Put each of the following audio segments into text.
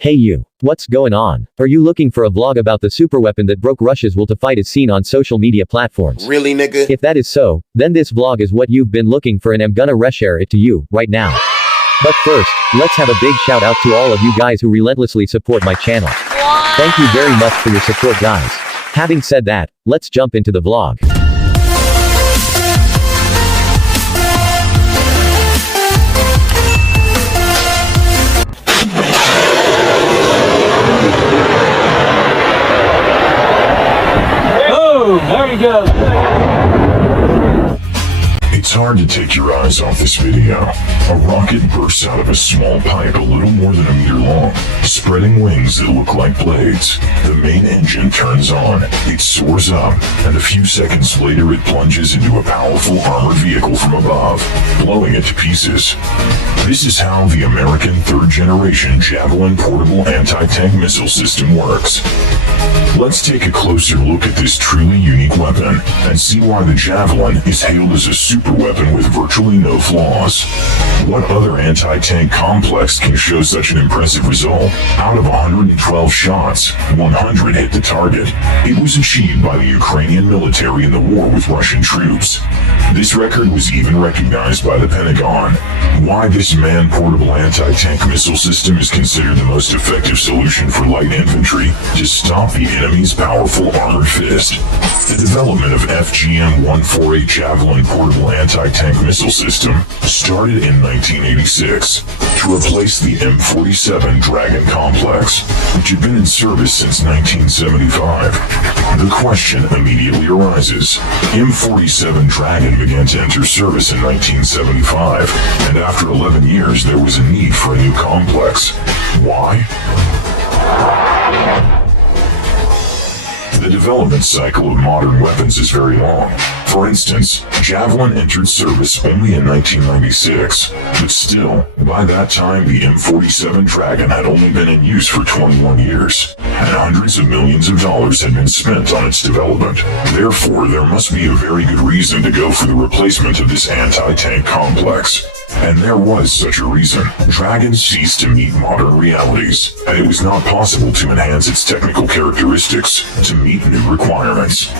Hey you. What's going on? Are you looking for a vlog about the superweapon that broke Russia's will to fight as seen on social media platforms? Really, nigga? If that is so, then this vlog is what you've been looking for and I'm gonna reshare it to you, right now. But first, let's have a big shout out to all of you guys who relentlessly support my channel. Thank you very much for your support guys. Having said that, let's jump into the vlog. There you go. It's hard to take your eyes off this video. A rocket bursts out of a small pipe a little more than a meter long, spreading wings that look like blades. The main engine turns on, it soars up, and a few seconds later it plunges into a powerful armored vehicle from above, blowing it to pieces. This is how the American third-generation Javelin portable anti-tank missile system works. Let's take a closer look at this truly unique weapon, and see why the Javelin is hailed as a super weapon with virtually no flaws. What other anti-tank complex can show such an impressive result? Out of 112 shots, 100 hit the target. It was achieved by the Ukrainian military in the war with Russian troops. This record was even recognized by the Pentagon. Why this man-portable anti-tank missile system is considered the most effective solution for light infantry to stop the enemy's powerful armored fist. The development of Fgm-148 Javelin portable anti-tank missile system started in 1986 to replace the M47 Dragon Complex, which had been in service since 1975. The question immediately arises. M47 Dragon began to enter service in 1975, and after 11 years there was a need for a new complex. Why? The development cycle of modern weapons is very long. For instance, Javelin entered service only in 1996, but still, by that time the M47 Dragon had only been in use for 21 years, and hundreds of millions of dollars had been spent on its development. Therefore, there must be a very good reason to go for the replacement of this anti-tank complex. And there was such a reason. Dragon ceased to meet modern realities, and it was not possible to enhance its technical characteristics to meet new requirements.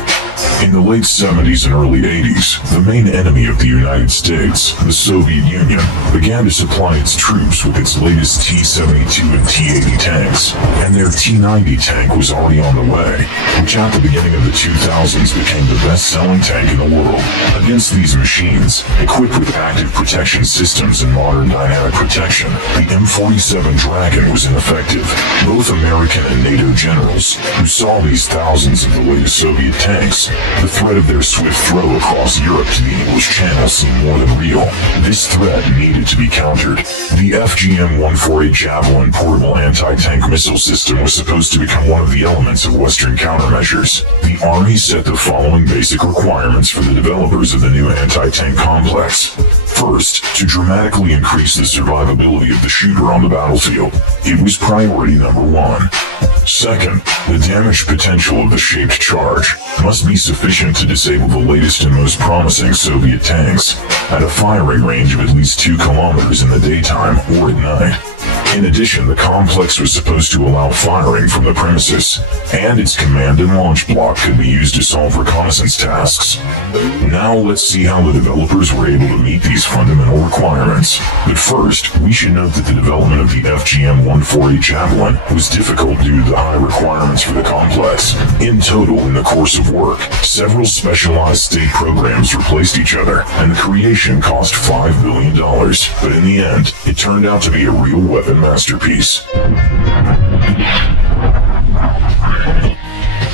In the late 70s and early 80s, the main enemy of the United States, the Soviet Union, began to supply its troops with its latest T-72 and T-80 tanks, and their T-90 tank was already on the way, which at the beginning of the 2000s became the best-selling tank in the world. Against these machines, equipped with active protection systems and modern dynamic protection, the M47 Dragon was ineffective. Both American and NATO generals, who saw these thousands of the latest Soviet tanks, the threat of their swift throw across Europe to the English Channel seemed more than real. This threat needed to be countered. The Fgm-148 Javelin portable anti-tank missile system was supposed to become one of the elements of Western countermeasures. The Army set the following basic requirements for the developers of the new anti-tank complex. First, to dramatically increase the survivability of the shooter on the battlefield. It was priority number one. Second, the damage potential of the shaped charge must be sufficient to disable the latest and most promising Soviet tanks at a firing range of at least 2 kilometers in the daytime or at night. In addition, the complex was supposed to allow firing from the premises, and its command and launch block could be used to solve reconnaissance tasks. Now let's see how the developers were able to meet these fundamental requirements. But first, we should note that the development of the Fgm-148 Javelin was difficult due to the high requirements for the complex. In total, in the course of work, several specialized state programs replaced each other, and the creation cost $5 billion. But in the end, it turned out to be a real weapon masterpiece.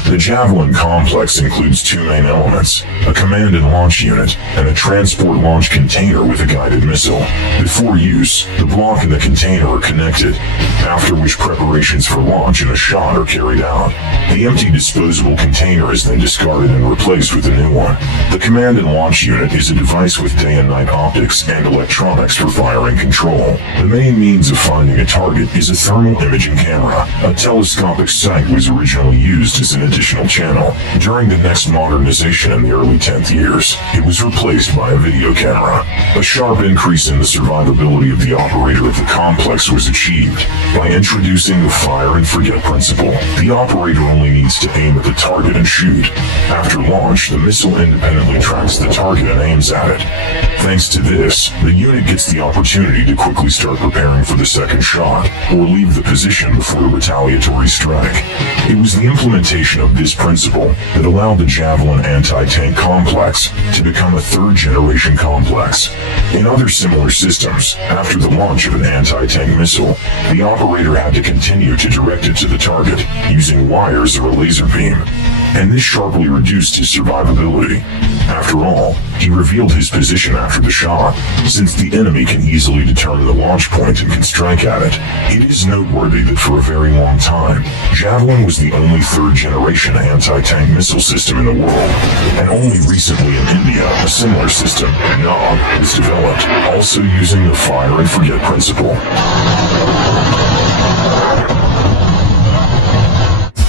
The Javelin Complex includes 2 main elements, a command and launch unit, and a transport launch container with a guided missile. Before use, the block and the container are connected, after which preparations for launch and a shot are carried out. The empty disposable container is then discarded and replaced with a new one. The command and launch unit is a device with day and night optics and electronics for firing control. The main means of finding a target is a thermal imaging camera. A telescopic sight was originally used as an additional traditional channel. During the next modernization in the early 10th years, it was replaced by a video camera. A sharp increase in the survivability of the operator of the complex was achieved by introducing the fire and forget principle. The operator only needs to aim at the target and shoot. After launch, the missile independently tracks the target and aims at it. Thanks to this, the unit gets the opportunity to quickly start preparing for the second shot, or leave the position before a retaliatory strike. It was the implementation of this principle that allowed the Javelin anti-tank complex to become a third-generation complex. In other similar systems, after the launch of an anti-tank missile, the operator had to continue to direct it to the target, using wires or a laser beam, and this sharply reduced his survivability. After all, he revealed his position after the shot, since the enemy can easily determine the launch point and can strike at it. It is noteworthy that for a very long time, Javelin was the only third-generation anti-tank missile system in the world, and only recently in India, a similar system, NOG, was developed, also using the fire and forget principle.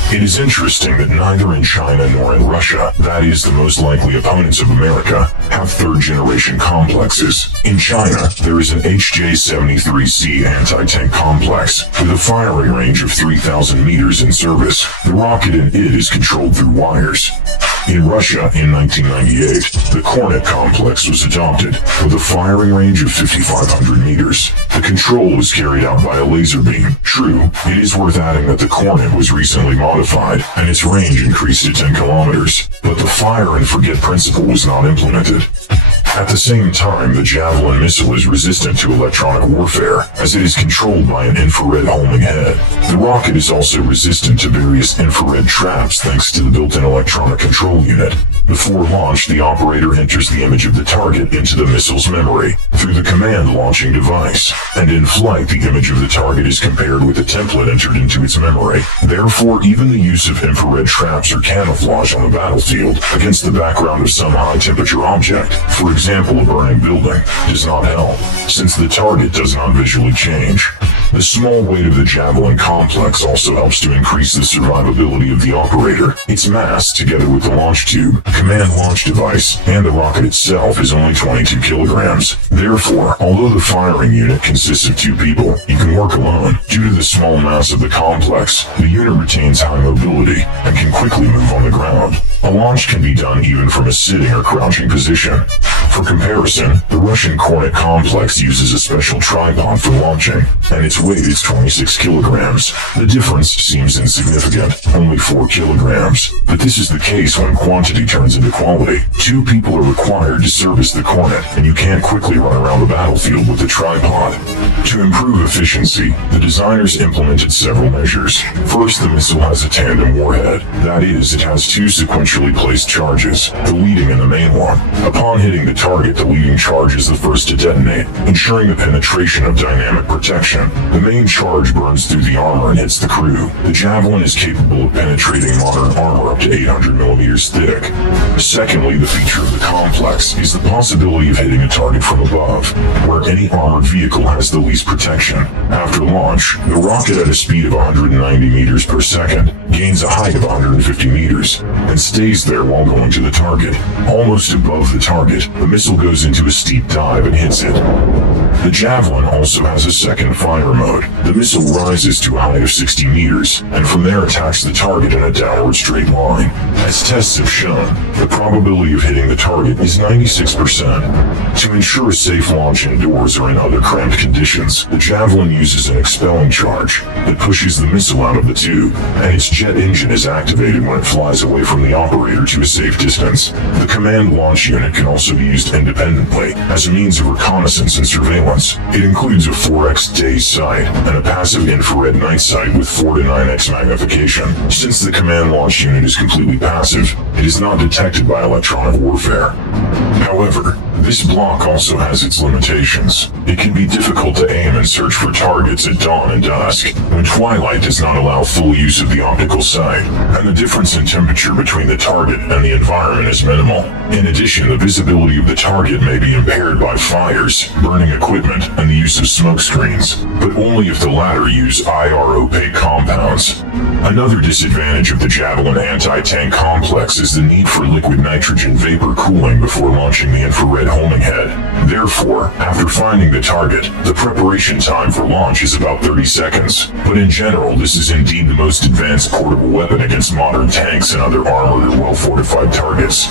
It is interesting that neither in China nor in Russia, that is, the most likely opponents of America, have third-generation complexes. In China, there is an HJ-73C anti-tank complex with a firing range of 3,000 meters in service. The rocket in it is controlled through wires. In Russia, in 1998, the Kornet complex was adopted, with a firing range of 5,500 meters. The control was carried out by a laser beam. True, it is worth adding that the Kornet was recently modified, and its range increased to 10 kilometers, but the fire and forget principle was not implemented. At the same time, the Javelin missile is resistant to electronic warfare, as it is controlled by an infrared homing head. The rocket is also resistant to various infrared traps thanks to the built-in electronic control unit. Before launch, the operator enters the image of the target into the missile's memory through the command launching device, and in flight the image of the target is compared with the template entered into its memory. Therefore, even the use of infrared traps or camouflage on the battlefield against the background of some high-temperature object, for example a burning building, does not help, since the target does not visually change. The small weight of the Javelin complex also helps to increase the survivability of the operator. Its mass, together with the launch tube, command launch device, and the rocket itself is only 22 kilograms. Therefore, although the firing unit consists of 2 people, you can work alone. Due to the small mass of the complex, the unit retains high mobility and can quickly move on the ground. A launch can be done even from a sitting or crouching position. For comparison, the Russian Kornet complex uses a special tripod for launching, and its weight is 26 kilograms. The difference seems insignificant, only 4 kilograms, but this is the case when quantity turns into quality. 2 people are required to service the Kornet, and you can't quickly run around the battlefield with the tripod. To improve efficiency, the designers implemented several measures. First, the missile has a tandem warhead. That is, it has 2 sequentially placed charges, the leading and the main one. Upon hitting the target, the leading charge is the first to detonate, ensuring the penetration of dynamic protection. The main charge burns through the armor and hits the crew. The Javelin is capable of penetrating modern armor up to 800 millimeters thick. Secondly, the feature of the complex is the possibility of hitting a target from above, where any armored vehicle has the least protection. After launch, the rocket at a speed of 190 meters per second gains a height of 150 meters, and stays there while going to the target. Almost above the target, the missile goes into a steep dive and hits it. The Javelin also has a second fire mode. The missile rises to a height of 60 meters, and from there attacks the target in a downward straight line. As tests have shown, the probability of hitting the target is 96%. To ensure a safe launch indoors or in other cramped conditions, the Javelin uses an expelling charge that pushes the missile out of the tube, and its jet engine is activated when it flies away from the operator to a safe distance. The command launch unit can also be used independently as a means of reconnaissance and surveillance. It includes a 4x day sight and a passive infrared night sight with 4 to 9x magnification. Since the command launch unit is completely passive, it is not detected by electronic warfare. However, this block also has its limitations. It can be difficult to aim and search for targets at dawn and dusk, when twilight does not allow full use of the optical sight, and the difference in temperature between the target and the environment is minimal. In addition, the visibility of the target may be impaired by fires, burning equipment, and the use of smoke screens, but only if the latter use IR opaque compounds. Another disadvantage of the Javelin anti-tank complex is the need for liquid nitrogen vapor cooling before launching the infrared homing head. Therefore, after finding the target, the preparation time for launch is about 30 seconds. But in general, this is indeed the most advanced portable weapon against modern tanks and other armored or well-fortified targets.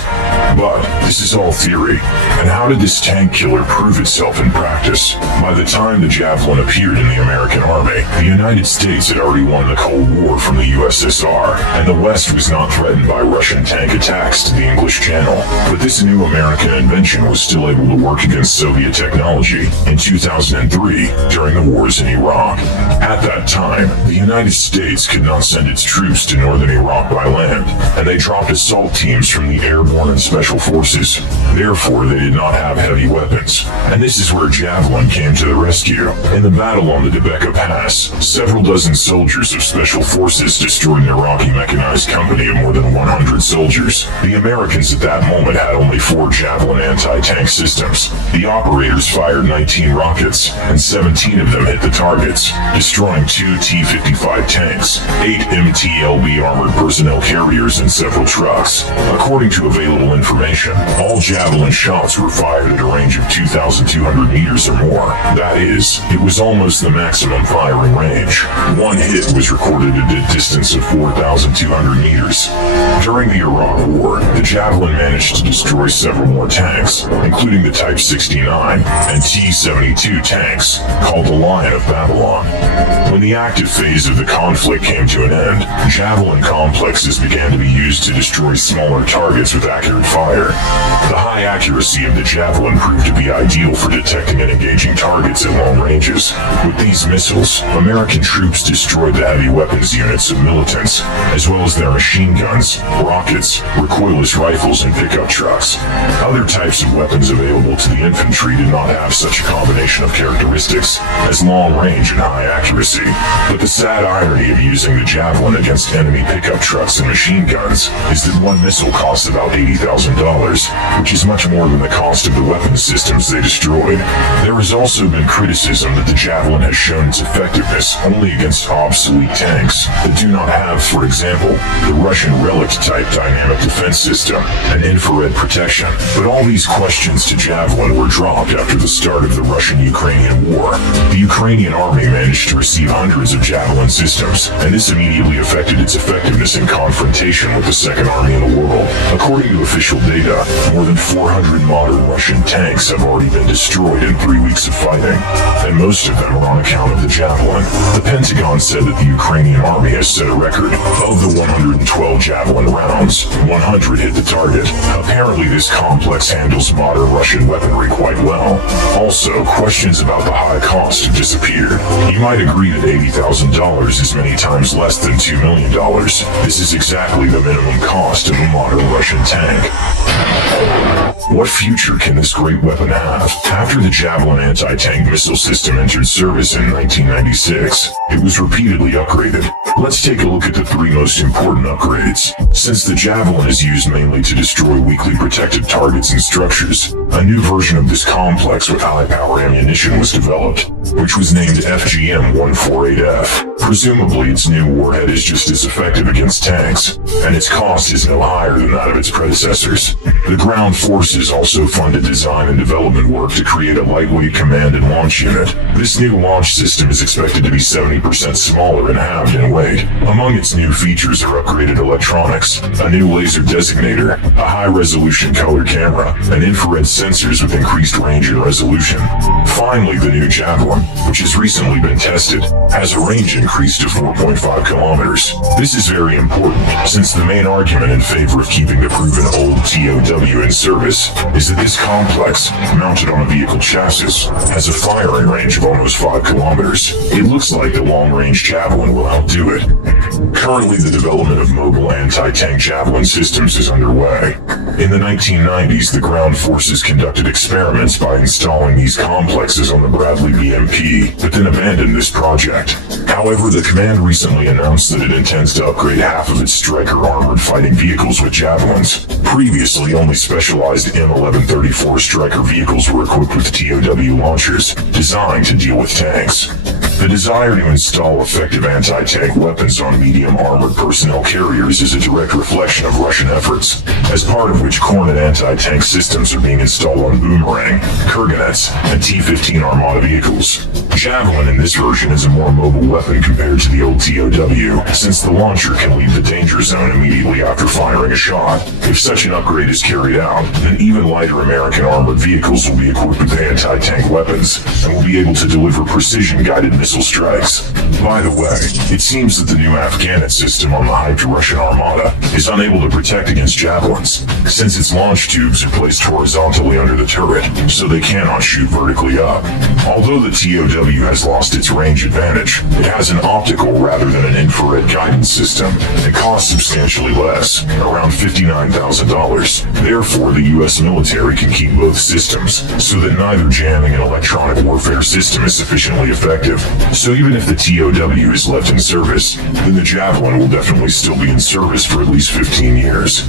But this is all theory. And how did this tank killer prove itself in practice? By the time the Javelin appeared in the American Army, the United States had already won the Cold War from the USSR, and the West was not threatened by Russian tank attacks to the English Channel. But this new American invention was still able to work against Soviet technology in 2003 during the wars in Iraq. At that time, the United States could not send its troops to northern Iraq by land, and they dropped assault teams from the airborne and special forces. Therefore, they did not have heavy weapons, and this is where Javelin came to the rescue. In the battle on the Debeka Pass, several dozen soldiers of special forces destroyed an Iraqi mechanized company of more than 100 soldiers. The Americans at that moment had only 4 Javelin anti-tank systems. The operators fired 19 rockets, and 17 of them hit the targets, destroying 2 T-55 tanks, 8 MTLB armored personnel carriers, and several trucks. According to available information, all Javelin shots were fired at a range of 2,200 meters or more. That is, it was almost the maximum firing range. One hit was recorded at a distance of 4,200 meters. During the Iraq War, the Javelin managed to destroy several more tanks, including the Type 69 and T-72 tanks, called the Lion of Babylon. When the active phase of the conflict came to an end, Javelin complexes began to be used to destroy smaller targets with accurate fire. The high accuracy of the Javelin proved to be ideal for detecting and engaging targets at long ranges. With these missiles, American troops destroyed the heavy weapons units of militants, as well as their machine guns, rockets, recoilless rifles, and pickup trucks. Other types of weapons available to the infantry did not have such a combination of characteristics as long range and high accuracy. But the sad irony of using the Javelin against enemy pickup trucks and machine guns is that one missile costs about $80,000, which is much more than the cost of the weapons systems they destroyed. There has also been criticism that the Javelin has shown its effectiveness only against obsolete tanks that do not have, for example, the Russian Relic-type dynamic defense system and infrared protection. But all these questions to Javelin were dropped after the start of the Russian-Ukrainian War. The Ukrainian army managed to receive hundreds of Javelin systems, and this immediately affected its effectiveness in confrontation with the second army in the world. According to official data, more than 400 modern Russian tanks have already been destroyed in 3 weeks of fighting, and most of them are on account of the Javelin. The Pentagon said that the Ukrainian army has set a record. Of the 112 Javelin rounds, 100 hit the target. Apparently, this complex handles modern Russian weaponry quite well. Also, questions about the high cost have disappeared. You might agree that $80,000 is many times less than $2 million. This is exactly the minimum cost of a modern Russian tank. What future can this great weapon have? After the Javelin anti-tank missile system entered service in 1996, it was repeatedly upgraded. Let's take a look at the 3 most important upgrades. Since the Javelin is used mainly to destroy weakly protected targets and structures, a new version of this complex with high-power ammunition was developed, which was named Fgm-148F. Presumably, its new warhead is just as effective against tanks, and its cost is no higher than that of its predecessors. The ground forces also funded design and development work to create a lightweight command and launch unit. This new launch system is expected to be 70% smaller and halved in weight. Among its new features are upgraded electronics, a new laser designator, a high-resolution color camera, and infrared sensors with increased range and resolution. Finally, the new Javelin, which has recently been tested, has a range increase to 4.5 kilometers. This is very important, since the main argument in favor of keeping the proven old TOW in service is that this complex, mounted on a vehicle chassis, has a firing range of almost 5 kilometers. It looks like the long-range Javelin will outdo it. Currently, the development of mobile anti-tank Javelin systems is underway. In the 1990s, the ground forces conducted experiments by installing these complexes complexes on the Bradley BMP, but then abandoned this project. However, the command recently announced that it intends to upgrade half of its Striker armored fighting vehicles with Javelins. Previously, only specialized M1134 Striker vehicles were equipped with TOW launchers, designed to deal with tanks. The desire to install effective anti-tank weapons on medium-armored personnel carriers is a direct reflection of Russian efforts, as part of which Kornet anti-tank systems are being installed on Boomerang, Kurganets, and T-15 Armada vehicles. Javelin in this version is a more mobile weapon compared to the old TOW, since the launcher can leave the danger zone immediately after firing a shot. If such an upgrade is carried out, then even lighter American armored vehicles will be equipped with anti-tank weapons, and will be able to deliver precision-guided missile strikes. By the way, it seems that the new Afghanet system on the hyped Russian Armada is unable to protect against Javelins, since its launch tubes are placed horizontally under the turret, so they cannot shoot vertically up. Although the TOW has lost its range advantage, it has an optical rather than an infrared guidance system that costs substantially less, around $59,000. Therefore, the US military can keep both systems, so that neither jamming an electronic warfare system is sufficiently effective. So even if the TOW is left in service, then the Javelin will definitely still be in service for at least 15 years.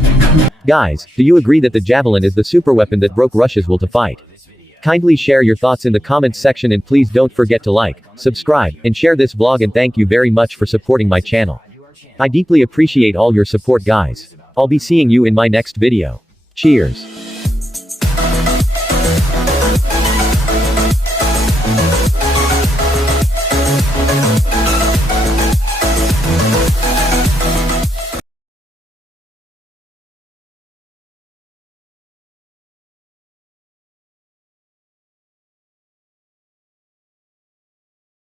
Guys, do you agree that the Javelin is the superweapon that broke Russia's will to fight? Kindly share your thoughts in the comments section, and please don't forget to like, subscribe, and share this vlog, and thank you very much for supporting my channel. I deeply appreciate all your support, guys. I'll be seeing you in my next video. Cheers.